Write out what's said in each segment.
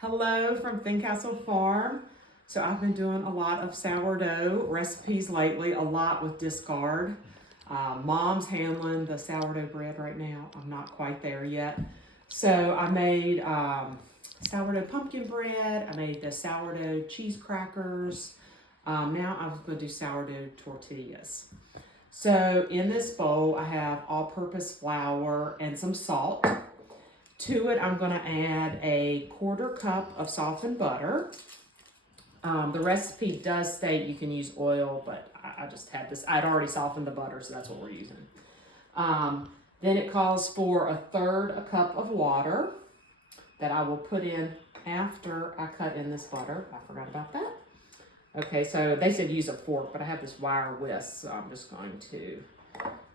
Hello from Fincastle Farm. So I've been doing a lot of sourdough recipes lately, a lot with discard. Mom's handling the sourdough bread right now. I'm not quite there yet. So I made sourdough pumpkin bread. I made the sourdough cheese crackers. Now I'm going to do sourdough tortillas. So in this bowl, I have all-purpose flour and some salt. To it, I'm going to add a 1/4 cup of softened butter. The recipe does state you can use oil, but I just had this. I'd already softened the butter, so that's what we're using. Then it calls for 1/3 cup of water that I will put in after I cut in this butter. I forgot about that. Okay, so they said use a fork, but I have this wire whisk, so I'm just going to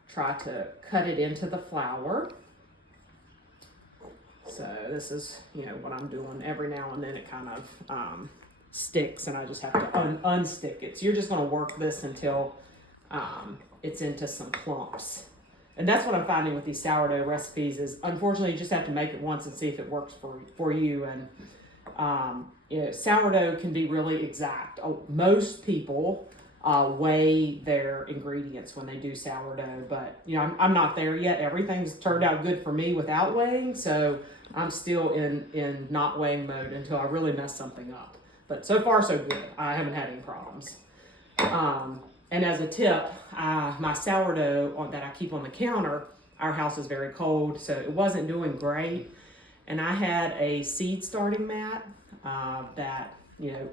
try to cut it into the flour. So this is, what I'm doing. Every now and then it kind of sticks and I just have to unstick it. So you're just going to work this until it's into some clumps. And that's what I'm finding with these sourdough recipes is, unfortunately, you just have to make it once and see if it works for you. And sourdough can be really exact. Most people weigh their ingredients when they do sourdough, but I'm not there yet. Everything's turned out good for me without weighing, so I'm still in not weighing mode until I really mess something up. But so far so good. I haven't had any problems. And as a tip, my sourdough that I keep on the counter, our house is very cold, so it wasn't doing great. And I had a seed starting mat that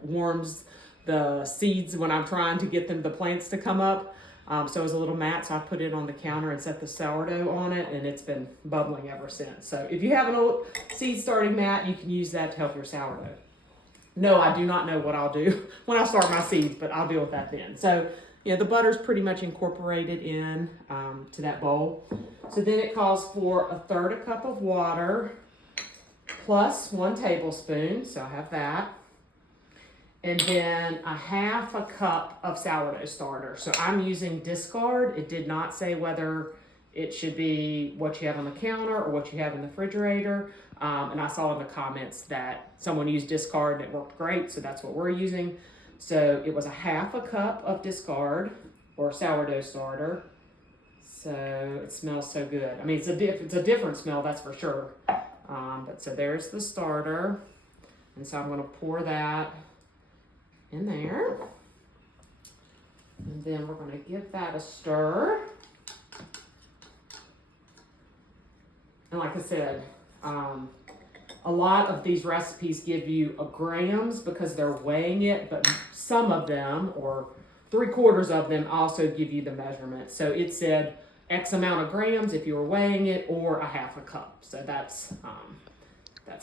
warms the seeds when I'm trying to get the plants to come up. So it was a little mat, so I put it on the counter and set the sourdough on it, and it's been bubbling ever since. So if you have an old seed starting mat, you can use that to help your sourdough. No, I do not know what I'll do when I start my seeds, but I'll deal with that then. So the butter's pretty much incorporated in to that bowl. So then it calls for 1/3 cup of water plus 1 tablespoon, so I have that. And then 1/2 cup of sourdough starter. So I'm using discard. It did not say whether it should be what you have on the counter or what you have in the refrigerator. And I saw in the comments that someone used discard and it worked great, so that's what we're using. So it was 1/2 cup of discard or sourdough starter. So it smells so good. I mean, it's a different smell, that's for sure. But so there's the starter. And so I'm going to pour that in there. And then we're going to give that a stir. And like I said, a lot of these recipes give you grams because they're weighing it, but some of them, or 3/4 of them, also give you the measurement. So it said X amount of grams if you were weighing it, or 1/2 cup. So that's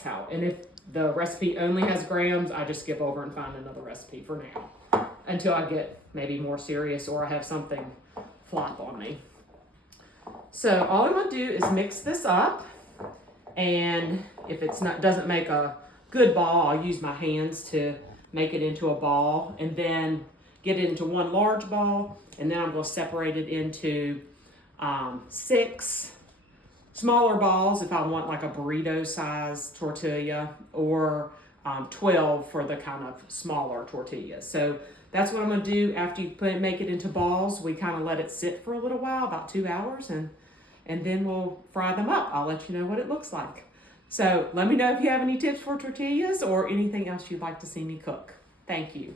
how. And if the recipe only has grams, I just skip over and find another recipe for now until I get maybe more serious or I have something flop on me. So all I'm going to do is mix this up, and if doesn't make a good ball, I'll use my hands to make it into a ball, and then get it into one large ball, and then I'm going to separate it into 6 smaller balls if I want like a burrito size tortilla, or 12 for the kind of smaller tortillas. So that's what I'm going to do. After you make it into balls, we kind of let it sit for a little while, about 2 hours, and then we'll fry them up. I'll let you know what it looks like. So let me know if you have any tips for tortillas or anything else you'd like to see me cook. Thank you.